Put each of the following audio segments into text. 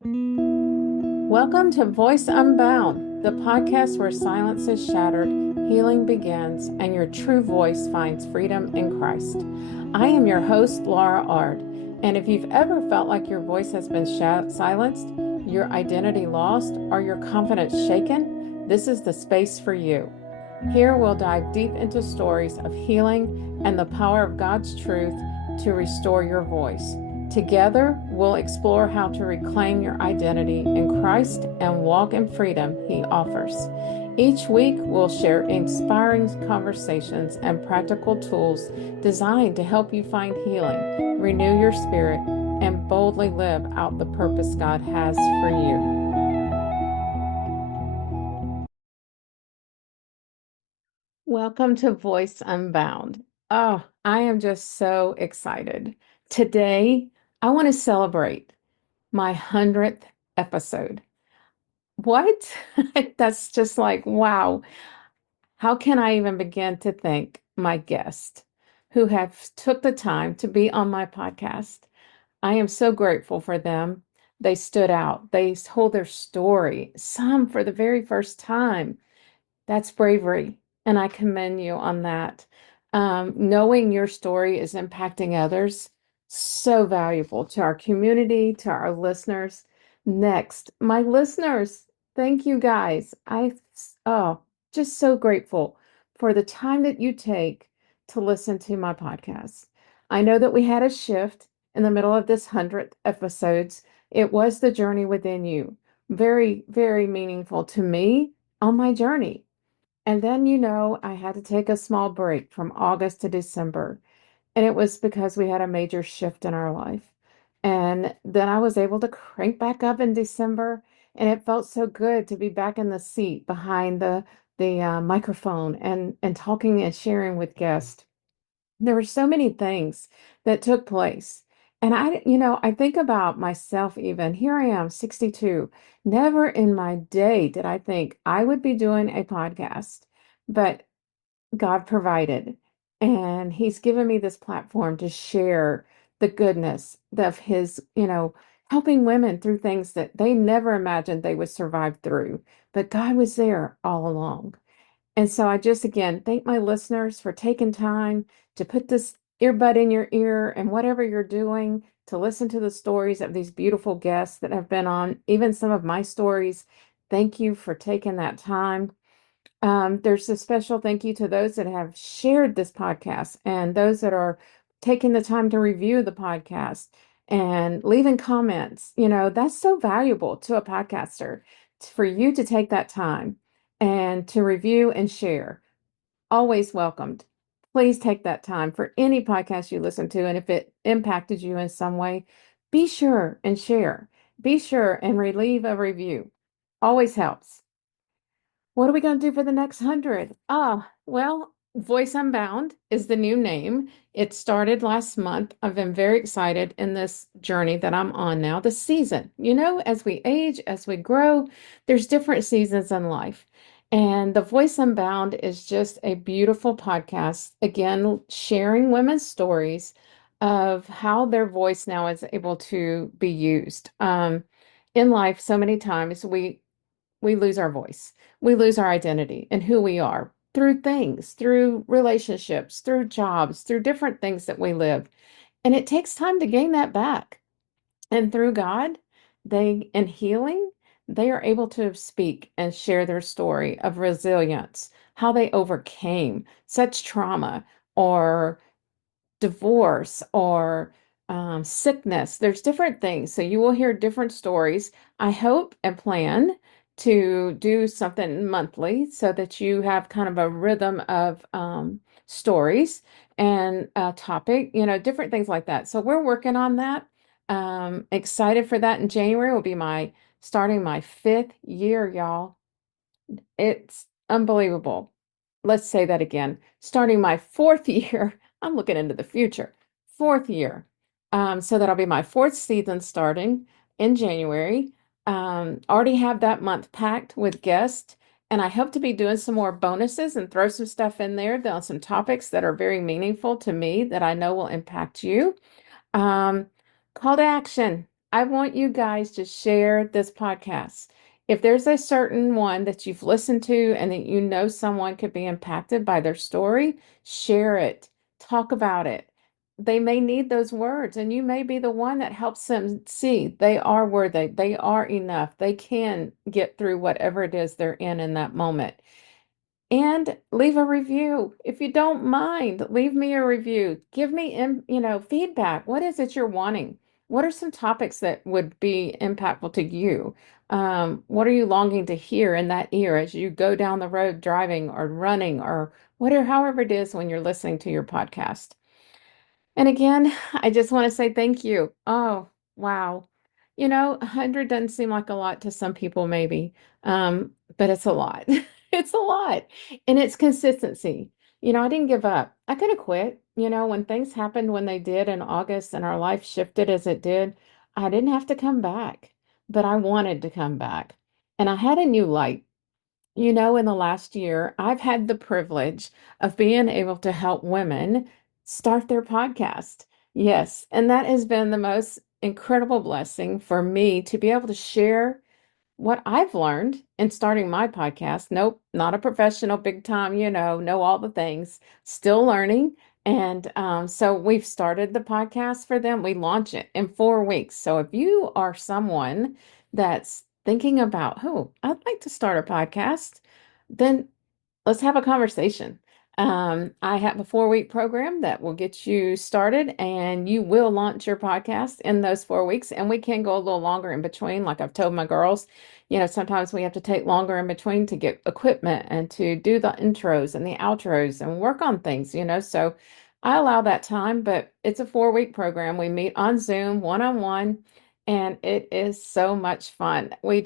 Welcome to Voice Unbound, the podcast where silence is shattered, healing begins, and your true voice finds freedom in Christ. I am your host, Laura Ard, and if you've ever felt like your voice has been silenced, your identity lost, or your confidence shaken, this is the space for you. Here we'll dive deep into stories of healing and the power of God's truth to restore your voice. Together, we'll explore how to reclaim your identity in Christ and walk in freedom He offers. Each week, we'll share inspiring conversations and practical tools designed to help you find healing, renew your spirit, and boldly live out the purpose God has for you. Welcome to Voice Unbound. Oh, I am just so excited. Today, I want to celebrate my 100th episode. What? That's just like, wow. How can I even begin to thank my guests who have took the time to be on my podcast? I am so grateful for them. They stood out. They told their story, some for the very first time. That's bravery, and I commend you on that. Knowing your story is impacting others, so valuable to our community, to our listeners. Next, my listeners, thank you guys. Oh, just so grateful for the time that you take to listen to my podcast. I know that we had a shift in the middle of this 100th episodes. It was the journey within you. Very, very meaningful to me on my journey. And then, I had to take a small break from August to December. And it was because we had a major shift in our life. And then I was able to crank back up in December. And it felt so good to be back in the seat behind the microphone and talking and sharing with guests. There were so many things that took place. And I think about myself even. Here I am, 62. Never in my day did I think I would be doing a podcast, but God provided. And He's given me this platform to share the goodness of His, helping women through things that they never imagined they would survive through. But God was there all along. And so I just again thank my listeners for taking time to put this earbud in your ear and whatever you're doing to listen to the stories of these beautiful guests that have been on, even some of my stories. Thank you for taking that time. There's a special thank you to those that have shared this podcast and those that are taking the time to review the podcast and leaving comments. That's so valuable to a podcaster for you to take that time and to review and share. Always welcomed. Please take that time for any podcast you listen to. And if it impacted you in some way, be sure and share. Be sure and leave a review. Always helps. What are we going to do for the next 100? Well, Voice Unbound is the new name. It started last month. I've been very excited in this journey that I'm on now, the season. As we age, as we grow, there's different seasons in life. And the Voice Unbound is just a beautiful podcast, again, sharing women's stories of how their voice now is able to be used. In life, so many times we lose our voice. We lose our identity and who we are through things, through relationships, through jobs, through different things that we live. And it takes time to gain that back. And through God, in healing, they are able to speak and share their story of resilience, how they overcame such trauma or divorce or sickness. There's different things. So you will hear different stories. I hope and plan to do something monthly so that you have kind of a rhythm of stories and a topic, different things like that. So we're working on that. Excited for that. In January will be my starting my 5th year, y'all. It's unbelievable. Let's say that again. Starting my 4th year, I'm looking into the future. 4th year. So that'll be my 4th season starting in January. Already have that month packed with guests, and I hope to be doing some more bonuses and throw some stuff in there on some topics that are very meaningful to me that I know will impact you. Um, Call to action. I want you guys to share this podcast. If there's a certain one that you've listened to and that you know someone could be impacted by their story, share it, talk about it. They may need those words, and you may be the one that helps them see they are worthy, they are enough, they can get through whatever it is they're in that moment. And leave a review. If you don't mind, leave me a review. Give me, feedback. What is it you're wanting? What are some topics that would be impactful to you? What are you longing to hear in that ear as you go down the road driving or running or whatever, however it is when you're listening to your podcast? And again, I just want to say thank you. Oh, wow. 100 doesn't seem like a lot to some people, maybe, but it's a lot. It's a lot. And it's consistency. I didn't give up. I could have quit. When things happened when they did in August and our life shifted as it did, I didn't have to come back, but I wanted to come back. And I had a new light. In the last year, I've had the privilege of being able to help women start their podcast. Yes, and that has been the most incredible blessing for me to be able to share what I've learned in starting my podcast. Nope, not a professional, big time, know all the things, still learning. And so we've started the podcast for them. We launch it in 4 weeks. So if you are someone that's thinking about, oh, I'd like to start a podcast, then let's have a conversation. I have a 4-week program that will get you started, and you will launch your podcast in those 4 weeks. And we can go a little longer in between. Like I've told my girls, sometimes we have to take longer in between to get equipment and to do the intros and the outros and work on things, So I allow that time, but it's a 4-week program. We meet on Zoom one on one. And it is so much fun. We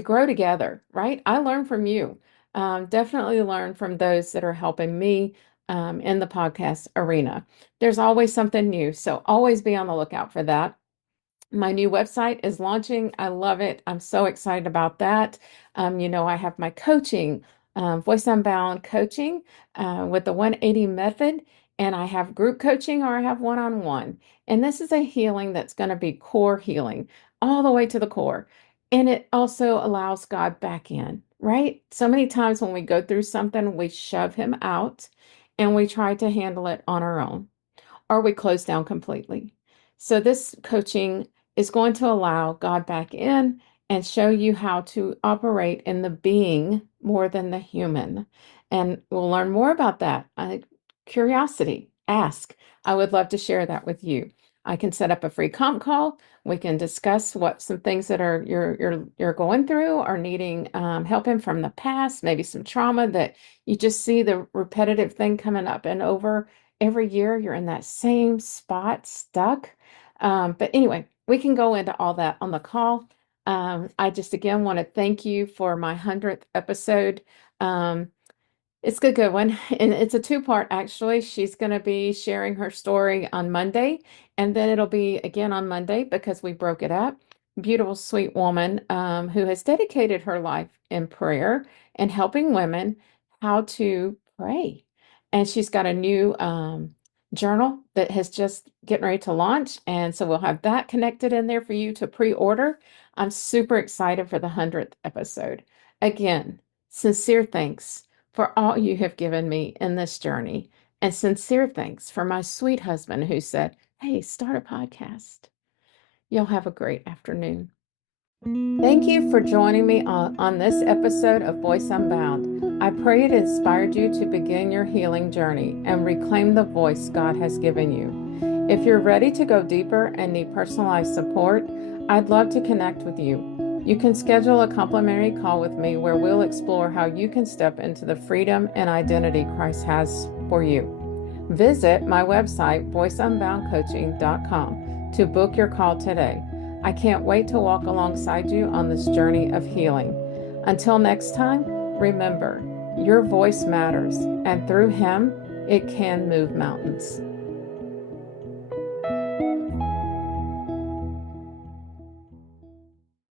grow together, right? I learn from you. Definitely learn from those that are helping me in the podcast arena. There's always something new, so always be on the lookout for that. My new website is launching. I love it. I'm so excited about that. I have my coaching, Voice Unbound coaching with the 180 method, and I have group coaching or I have one-on-one. And this is a healing that's going to be core healing all the way to the core. And it also allows God back in, right? So many times when we go through something, we shove him out and we try to handle it on our own, or we close down completely. So this coaching is going to allow God back in and show you how to operate in the being more than the human. And we'll learn more about that. Curiosity, ask. I would love to share that with you. I can set up a free comp call. We can discuss what some things that are you're going through or needing help in from the past, maybe some trauma that you just see the repetitive thing coming up and over every year. You're in that same spot, stuck. But anyway, we can go into all that on the call. I just again want to thank you for my 100th episode. Um, it's a good one. And it's a two-part actually. She's going to be sharing her story on Monday, and then it'll be again on Monday because we broke it up. Beautiful, sweet woman who has dedicated her life in prayer and helping women how to pray. And she's got a new journal that has just getting ready to launch. And so we'll have that connected in there for you to pre-order. I'm super excited for the 100th episode. Again, sincere thanks for all you have given me in this journey. And sincere thanks for my sweet husband who said, hey, start a podcast. You'll have a great afternoon. Thank you for joining me on this episode of Voice Unbound. I pray it inspired you to begin your healing journey and reclaim the voice God has given you. If you're ready to go deeper and need personalized support, I'd love to connect with you. You can schedule a complimentary call with me where we'll explore how you can step into the freedom and identity Christ has for you. Visit my website, voiceunboundcoaching.com, to book your call today. I can't wait to walk alongside you on this journey of healing. Until next time, remember, your voice matters, and through him, it can move mountains.